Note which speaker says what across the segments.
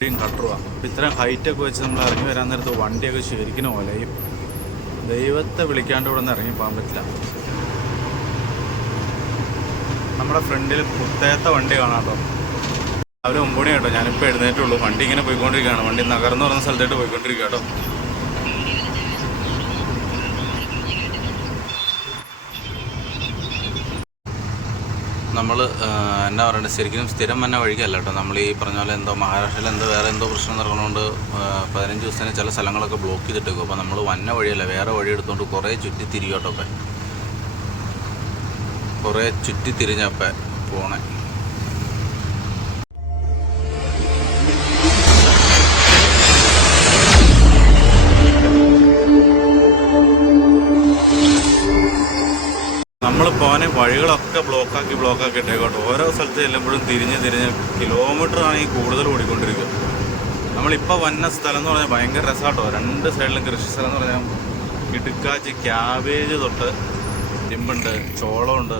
Speaker 1: കട്ടറുവാണ് അപ്പം ഇത്രയും ഹൈറ്റൊക്കെ വെച്ച് നമ്മൾ ഇറങ്ങി വരാൻ നേരത്ത് വണ്ടിയൊക്കെ ശരിക്കും പോലെയും ദൈവത്തെ വിളിക്കാണ്ട് ഇവിടെ നിന്ന് ഇറങ്ങി പോകാൻ പറ്റില്ല. നമ്മുടെ ഫ്രണ്ടിൽ കുത്തേത്ത വണ്ടി കാണാം കേട്ടോ. രാവിലെ ഒമ്പത് കേട്ടോ ഞാനിപ്പോൾ എഴുന്നേറ്റുള്ളൂ വണ്ടി ഇങ്ങനെ പോയിക്കൊണ്ടിരിക്കുകയാണ്. വണ്ടി നഗർന്ന് പറഞ്ഞ സ്ഥലത്തായിട്ട് പോയിക്കൊണ്ടിരിക്കുക കേട്ടോ. നമ്മൾ എന്നാ പറയുന്നത് ശരിക്കും സ്ഥിരം വന്ന വഴിക്കല്ല കേട്ടോ. നമ്മൾ ഈ പറഞ്ഞ പോലെ എന്തോ മഹാരാഷ്ട്രയിൽ എന്തോ വേറെ എന്തോ പ്രശ്നം നടക്കുന്നതുകൊണ്ട് പതിനഞ്ച് ദിവസത്തിന് ചില സ്ഥലങ്ങളൊക്കെ ബ്ലോക്ക് ചെയ്തിട്ടേക്കും. അപ്പോൾ നമ്മൾ വന്ന വഴിയല്ല വേറെ വഴി എടുത്തുകൊണ്ട് കുറേ ചുറ്റി തിരിയോട്ടോ അപ്പം കുറേ ചുറ്റി തിരിഞ്ഞപ്പം പോണേ. വഴികളൊക്കെ ബ്ലോക്കാക്കി ബ്ലോക്കാക്കി ഇട്ടേക്കോട്ടെ ഓരോ സ്ഥലത്ത് ചെല്ലുമ്പോഴും തിരിഞ്ഞ് തിരിഞ്ഞ് കിലോമീറ്റർ ആണെങ്കിൽ കൂടുതൽ ഓടിക്കൊണ്ടിരിക്കുക. നമ്മളിപ്പോൾ വന്ന സ്ഥലം എന്ന് പറഞ്ഞാൽ ഭയങ്കര രസമാട്ടോ രണ്ട് സൈഡിലും കൃഷി സ്ഥലം എന്ന് പറഞ്ഞാൽ ഇടുക്കാച്ചി ക്യാബേജ് തൊട്ട് ലിമ്പുണ്ട് ചോളമുണ്ട്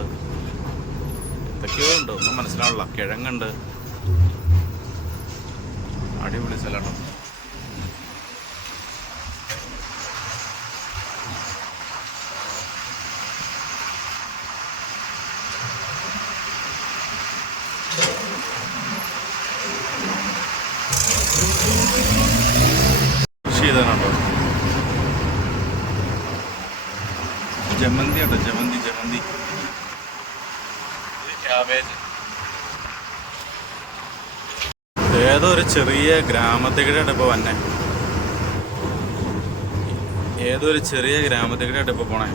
Speaker 1: എന്തൊക്കെയോ ഉണ്ട് ഒന്നും മനസ്സിലാവില്ല. കിഴങ്ങുണ്ട്. അടിപൊളി സ്ഥലമാട്ടോ കൃഷി ചെയ്തതാണോ ഉണ്ടോ ജമന്തി ജമന്തി ക്യാബേജ് ഏതോ ഒരു ചെറിയ ഗ്രാമത്തിലൂടെയാണ് ഇപ്പോൾ വന്നെ. ഏതോ ഒരു ചെറിയ ഗ്രാമത്തിലൂടെയാണ് ഇപ്പോൾ പോണേ.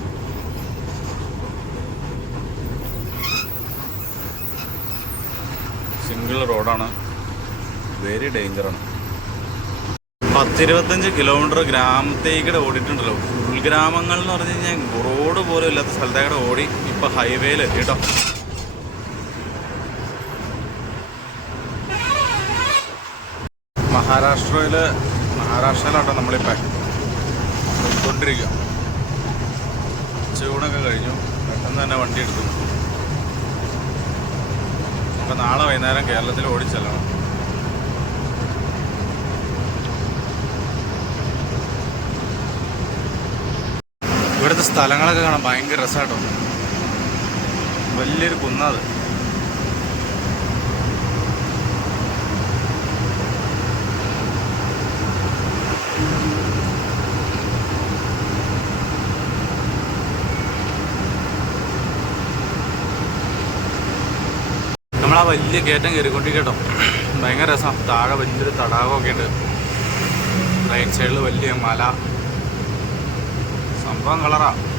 Speaker 1: സിംഗിൾ റോഡാണ്. വെരി ഡേഞ്ചറാണ്. പത്തിരുപത്തഞ്ച് കിലോമീറ്റർ ഗ്രാമത്തേക്കൂടെ ഓടിയിട്ടുണ്ടല്ലോ. ഉൾഗ്രാമങ്ങൾ എന്ന് പറഞ്ഞു കഴിഞ്ഞാൽ റോഡ് പോലും ഇല്ലാത്ത സ്ഥലത്തേക്കൂടെ ഓടി ഇപ്പൊ ഹൈവേയിൽ എത്തിട്ടോ മഹാരാഷ്ട്രയിൽ മഹാരാഷ്ട്രയിലാട്ടോ നമ്മളിപ്പോ പോയിക്കൊണ്ടിരിക്കുക ഉച്ചയൂണൊക്കെ കഴിഞ്ഞു. പെട്ടെന്ന് തന്നെ വണ്ടി എടുത്തു. അപ്പൊ നാളെ വൈകുന്നേരം കേരളത്തിൽ ഓടിച്ചെല്ലണം. ഇവിടുത്തെ സ്ഥലങ്ങളൊക്കെ കാണാൻ ഭയങ്കര രസമാട്ടോ വലിയൊരു കുന്നത് നമ്മളാ വലിയ കയറ്റം കയറിക്കൊണ്ടിരിക്കട്ടോ ഭയങ്കര രസം. താഴെ വലിയൊരു തടാകമൊക്കെ ഉണ്ട്. റൈറ്റ് സൈഡിൽ വലിയ മല. കളറാ.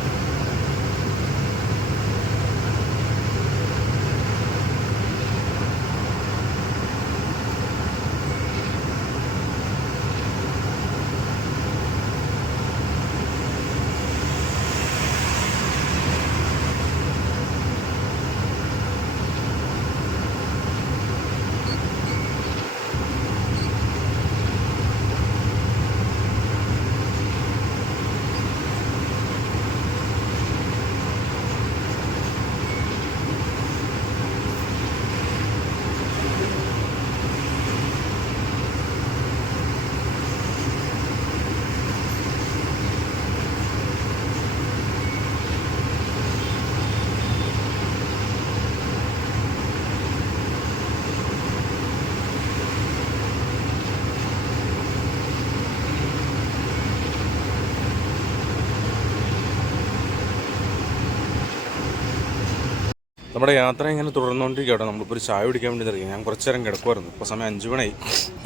Speaker 1: നമ്മുടെ യാത്ര ഇങ്ങനെ തുടർന്നുകൊണ്ടിരിക്കുക കേട്ടോ നമ്മളിപ്പോൾ ഒരു ചായ കുടിക്കാൻ വേണ്ടി ഇറങ്ങി. ഞാൻ കുറച്ച് നേരം കിടക്കുമായിരുന്നു ഇപ്പോൾ സമയം അഞ്ച് മണിയായി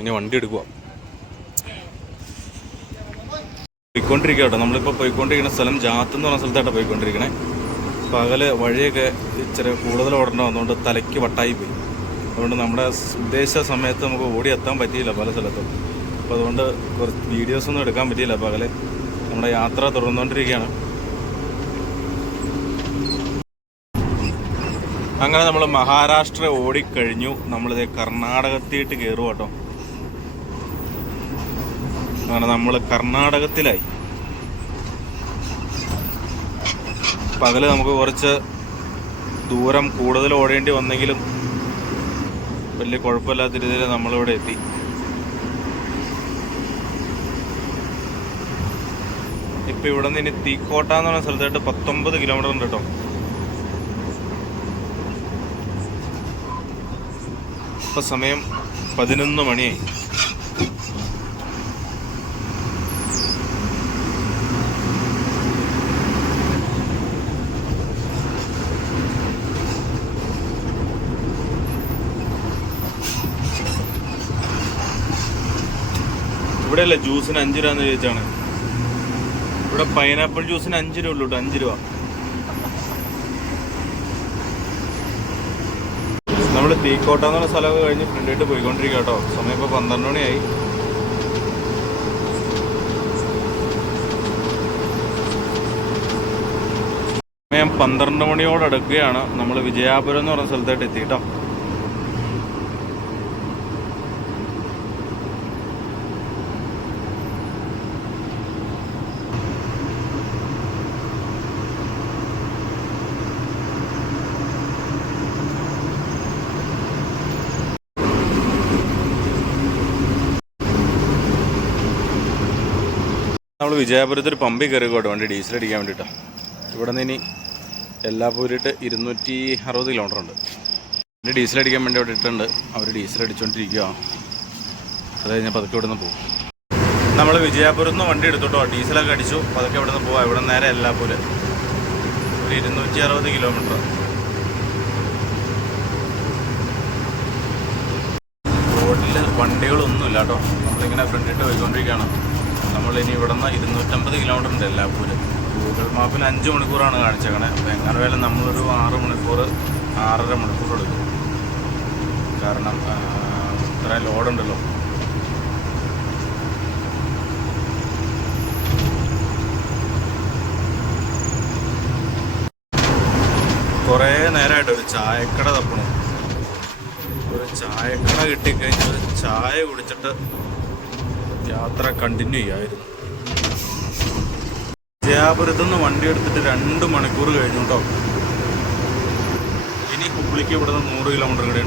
Speaker 1: ഇനി വണ്ടി എടുക്കുക പോയിക്കൊണ്ടിരിക്കുക കേട്ടോ നമ്മളിപ്പോൾ പോയിക്കൊണ്ടിരിക്കുന്ന സ്ഥലം ജാത്ത് എന്ന് പറഞ്ഞ സ്ഥലത്തായിട്ടാണ് പോയിക്കൊണ്ടിരിക്കണേ. പകൽ വഴിയൊക്കെ ഇച്ചിരി കൂടുതൽ ഓടേണ്ട വന്നുകൊണ്ട് തലയ്ക്ക് വട്ടായി പോയി. അതുകൊണ്ട് നമ്മുടെ ഉദ്ദേശ സമയത്ത് നമുക്ക് ഓടി എത്താൻ പറ്റിയില്ല പല സ്ഥലത്തും. അപ്പോൾ അതുകൊണ്ട് കുറച്ച് വീഡിയോസൊന്നും എടുക്കാൻ പറ്റിയില്ല പകൽ. നമ്മുടെ യാത്ര തുടർന്നുകൊണ്ടിരിക്കുകയാണ്. അങ്ങനെ നമ്മൾ മഹാരാഷ്ട്ര ഓടിക്കഴിഞ്ഞു. നമ്മളിത് കർണാടകത്തിയിട്ട് കയറുക കേട്ടോ. അങ്ങനെ നമ്മൾ കർണാടകത്തിലായി. പകൽ നമുക്ക് കുറച്ച് ദൂരം കൂടുതൽ ഓടേണ്ടി വന്നെങ്കിലും വലിയ കുഴപ്പമില്ലാത്ത രീതിയിൽ നമ്മളിവിടെ എത്തി. ഇപ്പം ഇവിടെ നിന്ന് ഇനി തീക്കോട്ട എന്ന് പറഞ്ഞ സ്ഥലത്തായിട്ട് പത്തൊമ്പത് കിലോമീറ്റർ ഉണ്ട് കേട്ടോ. ഇപ്പൊ സമയം പതിനൊന്ന് മണിയായി ഇവിടെയല്ല ജ്യൂസിന് അഞ്ച് രൂപ എന്ന് ചോദിച്ചാണ്. ഇവിടെ പൈനാപ്പിൾ ജ്യൂസിന് അഞ്ച് രൂപ ഉള്ളൂ കേട്ടോ അഞ്ച് രൂപ. നമ്മൾ തീക്കോട്ട എന്ന് പറഞ്ഞ സ്ഥലമൊക്കെ കഴിഞ്ഞ് ഫ്രണ്ടിട്ട് പോയിക്കൊണ്ടിരിക്കുക കേട്ടോ. സമയം ഇപ്പോൾ പന്ത്രണ്ട് മണിയായി. സമയം പന്ത്രണ്ട് മണിയോട് അടുക്കുകയാണ്. നമ്മൾ വിജയാപുരം എന്ന് പറഞ്ഞ സ്ഥലത്തായിട്ട് എത്തി കേട്ടോ. നമ്മൾ വിജയപുരത്ത് ഒരു പമ്പിൽ കയറി കേട്ടോ വണ്ടി ഡീസൽ അടിക്കാൻ വേണ്ടിയിട്ടാണ് ഇവിടെ നിന്ന് ഇനി എല്ലാ പോരിട്ട് ഇരുന്നൂറ്റി അറുപത് കിലോമീറ്റർ ഉണ്ട്. വണ്ടി ഡീസൽ അടിക്കാൻ വേണ്ടി അവിടെ ഇട്ടുണ്ട് അവർ ഡീസൽ അടിച്ചുകൊണ്ടിരിക്കുക അത് കഴിഞ്ഞാൽ പതുക്കെ ഇവിടെ നിന്ന് പോകും നമ്മൾ വിജയപുരത്ത് നിന്ന് വണ്ടി എടുത്തോട്ടോ ഡീസലൊക്കെ അടിച്ചു പതുക്കെ ഇവിടെ നിന്ന് പോവാം. ഇവിടെ നേരെ എല്ലാ പോലെ ഒരു ഇരുന്നൂറ്റി അറുപത് കിലോമീറ്റർ റോഡിൽ വണ്ടികളൊന്നുമില്ല കേട്ടോ നമ്മളിങ്ങനെ ഫ്രണ്ടിട്ട് പോയിക്കൊണ്ടിരിക്കുകയാണ്. നമ്മളിനി ഇവിടെ നിന്ന് ഇരുന്നൂറ്റമ്പത് കിലോമീറ്റർ ഉണ്ട് എല്ലാപ്പൂര്. ഗൂഗിൾ മാപ്പിൽ അഞ്ച് മണിക്കൂറാണ് കാണിച്ചേക്കണേ. അപ്പോൾ എങ്ങനെ വേല നമ്മളൊരു ആറ് മണിക്കൂർ ആറര മണിക്കൂർ എടുക്കും. കാരണം ഇത്ര ലോഡുണ്ടല്ലോ. കുറേ നേരമായിട്ട് ഒരു ചായക്കട തപ്പണം ഒരു ചായക്കട കിട്ടിക്കഴിഞ്ഞാൽ ചായ കുടിച്ചിട്ട് യാത്ര കണ്ടിന്യൂ ചെയ്യായിരുന്നു. ജയാപുരത്തു നിന്ന് വണ്ടി എടുത്തിട്ട് രണ്ട് മണിക്കൂർ കഴിഞ്ഞു കേട്ടോ ഇനി ഹുബ്ലിക്ക് ഇവിടെ നിന്ന് നൂറ് കിലോമീറ്റർ കൂടെ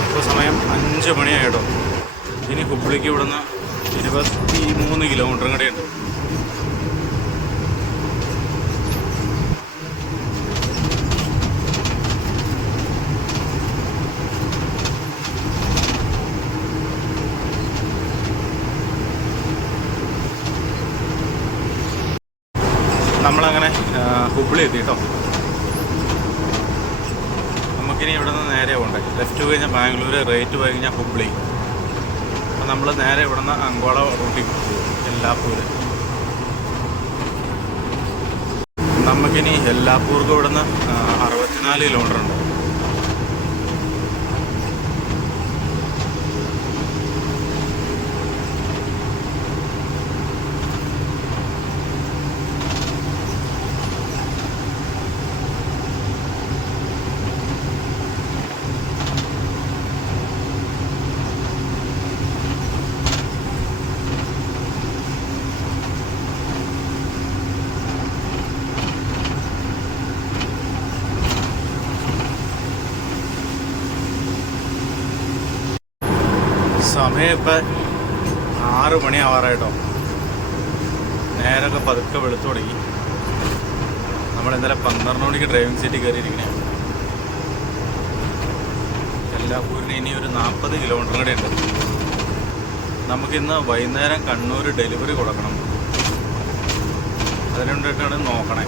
Speaker 1: ഇപ്പോൾ സമയം അഞ്ച് മണിയായിട്ടോ ഇനി ഹുബ്ലിക്ക് ഇവിടുന്ന് ഇരുപത്തി മൂന്ന് കിലോമീറ്റർ കൂടെ ഉണ്ട് നമ്മളങ്ങനെ ഹുബ്ളി എത്തി കേട്ടോ നമുക്കിനി ഇവിടെ നിന്ന് നേരെ പോകണ്ടേ. ലെഫ്റ്റ് കഴിഞ്ഞാൽ ബാംഗ്ലൂർ റൈറ്റ് പോയി കഴിഞ്ഞാൽ ഹുബ്ലി അപ്പം നമ്മൾ നേരെ ഇവിടെ നിന്ന് അങ്കോള റൂട്ടിൽ പോകും എല്ലാപ്പൂര്. നമുക്കിനി എല്ലാപ്പൂർക്ക് ഇവിടെ നിന്ന് അറുപത്തിനാല് കിലോമീറ്റർ ഉണ്ട്. സമയം ഇപ്പം ആറ് മണി ആവാറായിട്ടോ. നേരൊക്കെ പതുക്കെ വെളുത്തു തുടങ്ങി. നമ്മൾ ഇന്നലെ പന്ത്രണ്ട് മണിക്ക് ഡ്രൈവിംഗ് സീറ്റിൽ കയറിയിരിക്കണേ. എല്ലാപ്പൂരിന് ഇനി ഒരു നാൽപ്പത് കിലോമീറ്റർ കൂടെ ഉണ്ട്. നമുക്കിന്ന് വൈകുന്നേരം കണ്ണൂർ ഡെലിവറി കൊടുക്കണം. അതിനുണ്ടിട്ടാണ് നോക്കണേ.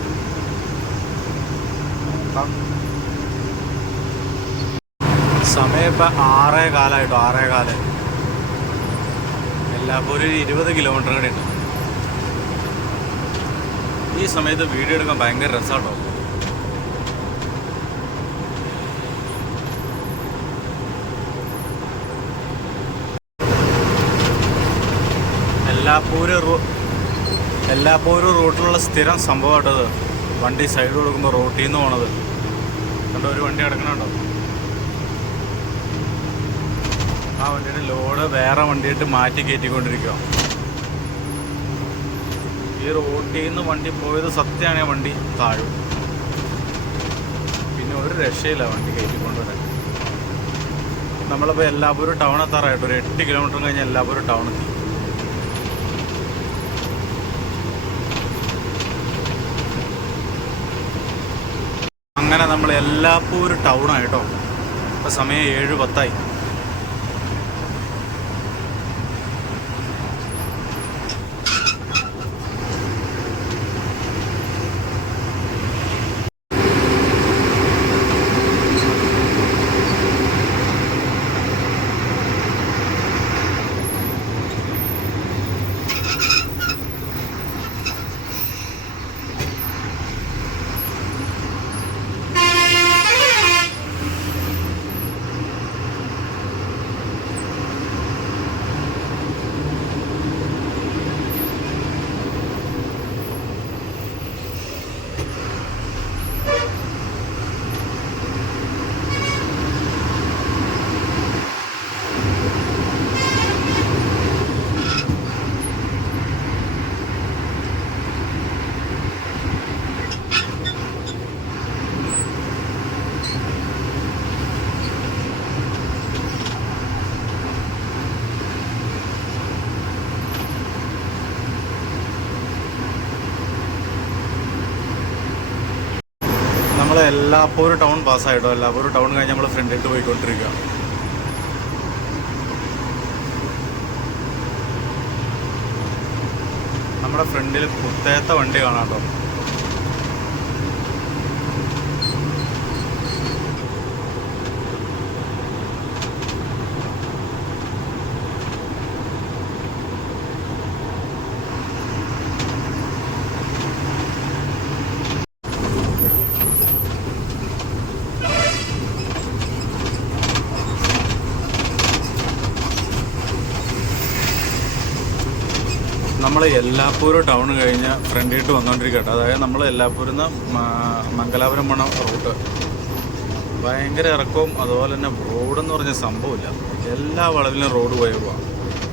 Speaker 1: സമയം ഇപ്പം ആറേ കാലമായിട്ടോ ആറേ കാൽ. എല്ലാപ്പൂരും ഒരു ഇരുപത് കിലോമീറ്റർ കൂടെ ഉണ്ട്. ഈ സമയത്ത് വീഡിയോ എടുക്കാൻ ഭയങ്കര രസമാട്ടോ എല്ലാപ്പൂര് എല്ലാപ്പൂരും റൂട്ടിലുള്ള സ്ഥിരം സംഭവമായിട്ടത്. വണ്ടി സൈഡ് കൊടുക്കുമ്പോൾ റോട്ടിൽ നിന്ന് പോണത്. കണ്ടോ ഒരു വണ്ടി കിടക്കണുണ്ടോ ആ വണ്ടിയുടെ ലോഡ് വേറെ വണ്ടിയായിട്ട് മാറ്റി കയറ്റിക്കൊണ്ടിരിക്കുക ഈ റോട്ടിൽ നിന്ന് വണ്ടി പോയത് സത്യമാണ് വണ്ടി താഴും. പിന്നെ ഒരു രക്ഷയില്ല വണ്ടി കയറ്റിക്കൊണ്ടുവരാൻ. നമ്മളിപ്പോൾ എല്ലാപൂരും ടൗൺ എത്താറായിട്ട് ഒരു എട്ട് കിലോമീറ്റർ കഴിഞ്ഞ് എല്ലാപൂരും ടൗൺ എത്തി. അങ്ങനെ നമ്മൾ എല്ലാപ്പൂരും ടൗൺ ടൗണായിട്ടോ ഇപ്പം സമയം ഏഴ് പത്തായി. നമ്മൾ എല്ലാപ്പൂരും ടൗൺ പാസ്സായിട്ടോ എല്ലാപ്പൂരും ടൗൺ കഴിഞ്ഞ് നമ്മൾ ഫ്രണ്ടിട്ട് പോയിക്കൊണ്ടിരിക്കുക നമ്മുടെ ഫ്രണ്ടിൽ കുത്തേത്ത വണ്ടി കാണാം കേട്ടോ. നമ്മൾ എല്ലാപ്പൂരും ടൗൺ കഴിഞ്ഞ് ഫ്രണ്ടിയിട്ട് വന്നുകൊണ്ടിരിക്കട്ടെ അതായത് നമ്മൾ എല്ലാപ്പൂരിൽ നിന്ന് മംഗലാപുരം പോണ റൂട്ട്. ഭയങ്കര ഇറക്കവും അതുപോലെ തന്നെ റോഡെന്ന് പറഞ്ഞ സംഭവമില്ല. എല്ലാ വളവിലും റോഡ് പോയപ്പോൾ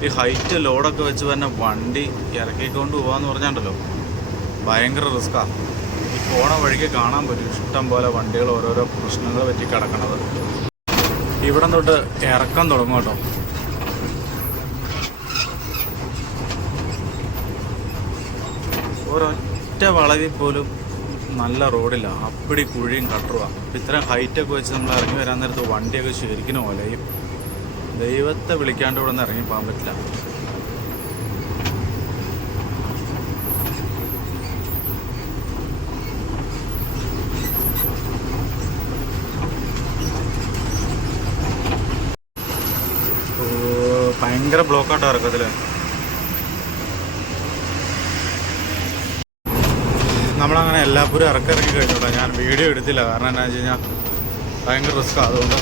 Speaker 1: ഈ ഹൈറ്റ് ലോഡൊക്കെ വെച്ച് തന്നെ വണ്ടി ഇറക്കിക്കൊണ്ട് പോകാമെന്ന് പറഞ്ഞാണ്ടല്ലോ. ഭയങ്കര റിസ്ക്കാണ് ഈ പോണ വഴിക്ക് കാണാൻ പറ്റും ഇഷ്ടം പോലെ വണ്ടികൾ ഓരോരോ പ്രശ്നങ്ങൾ പറ്റി കിടക്കണത്. ഇവിടെ തൊട്ട് ഇറക്കം തുടങ്ങും കേട്ടോ. ഒരൊറ്റ വളവിൽ പോലും നല്ല റോഡില്ല. അപ്പടി കുഴിയും കട്ടറുക ഇത്രയും ഹൈറ്റൊക്കെ വെച്ച് നമ്മൾ ഇറങ്ങി വരാൻ നേരത്ത് വണ്ടിയൊക്കെ ശരിക്കും ഒലയും. ദൈവത്തെ വിളിക്കാണ്ട് ഇവിടെ നിന്ന് ഇറങ്ങി പോകാൻ പറ്റില്ല. ഭയങ്കര ബ്ലോക്കാട്ടോ ഇറക്കത്തിൽ. നമ്മളങ്ങനെ എല്ലാപ്പൂരും ഇറക്കിറങ്ങി കഴിഞ്ഞോട്ടോ ഞാൻ വീഡിയോ എടുത്തില്ല. കാരണം എന്നാ വെച്ച് കഴിഞ്ഞാൽ ഭയങ്കര റിസ്ക്കാണ് അതുകൊണ്ട്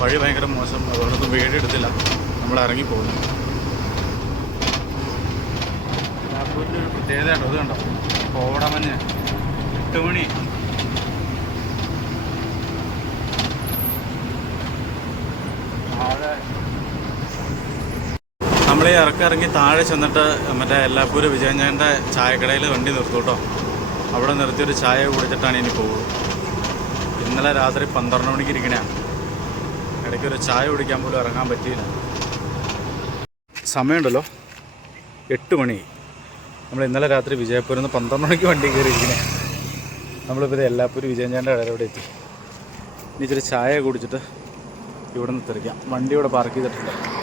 Speaker 1: വഴി ഭയങ്കര മോശം. അതുകൊണ്ടൊന്നും വീഡിയോ എടുത്തില്ല. നമ്മൾ ഇറങ്ങി പോകുന്നു. എല്ലാപ്പൂരിന്റെ ഒരു പ്രത്യേകതയാണ് അത് കണ്ടോ? കോടമഞ്ഞ് എട്ട് മണി. നമ്മൾ ഈ ഇറക്കിറങ്ങി താഴെ ചെന്നിട്ട് മറ്റേ എല്ലാപ്പൂര് വിജയഞ്ഞാന്റെ ചായക്കടയിൽ വണ്ടി നിർത്തും കേട്ടോ. അവിടെ നിർത്തിയൊരു ചായ കുടിച്ചിട്ടാണ് ഇനി പോകുള്ളൂ ഇന്നലെ രാത്രി പന്ത്രണ്ട് മണിക്ക് ഇരിക്കണേ ഇടയ്ക്ക് ഒരു ചായ കുടിക്കാൻ പോലും ഇറങ്ങാൻ പറ്റിയില്ല. സമയമുണ്ടല്ലോ. എട്ട് മണി. നമ്മൾ ഇന്നലെ രാത്രി വിജയപുരം നിന്ന് പന്ത്രണ്ട് മണിക്ക് വണ്ടി കയറിയിരിക്കണേ നമ്മളിപ്പോൾ ഇത് എല്ലാപ്പൂര് വിജയഞ്ചാന്റെ ഇവിടെ എത്തി. ഇനി ഇച്ചിരി ചായ കുടിച്ചിട്ട് ഇവിടെ നിന്ന് തെറിക്കാം വണ്ടി ഇവിടെ പാർക്ക് ചെയ്തിട്ടുണ്ട്.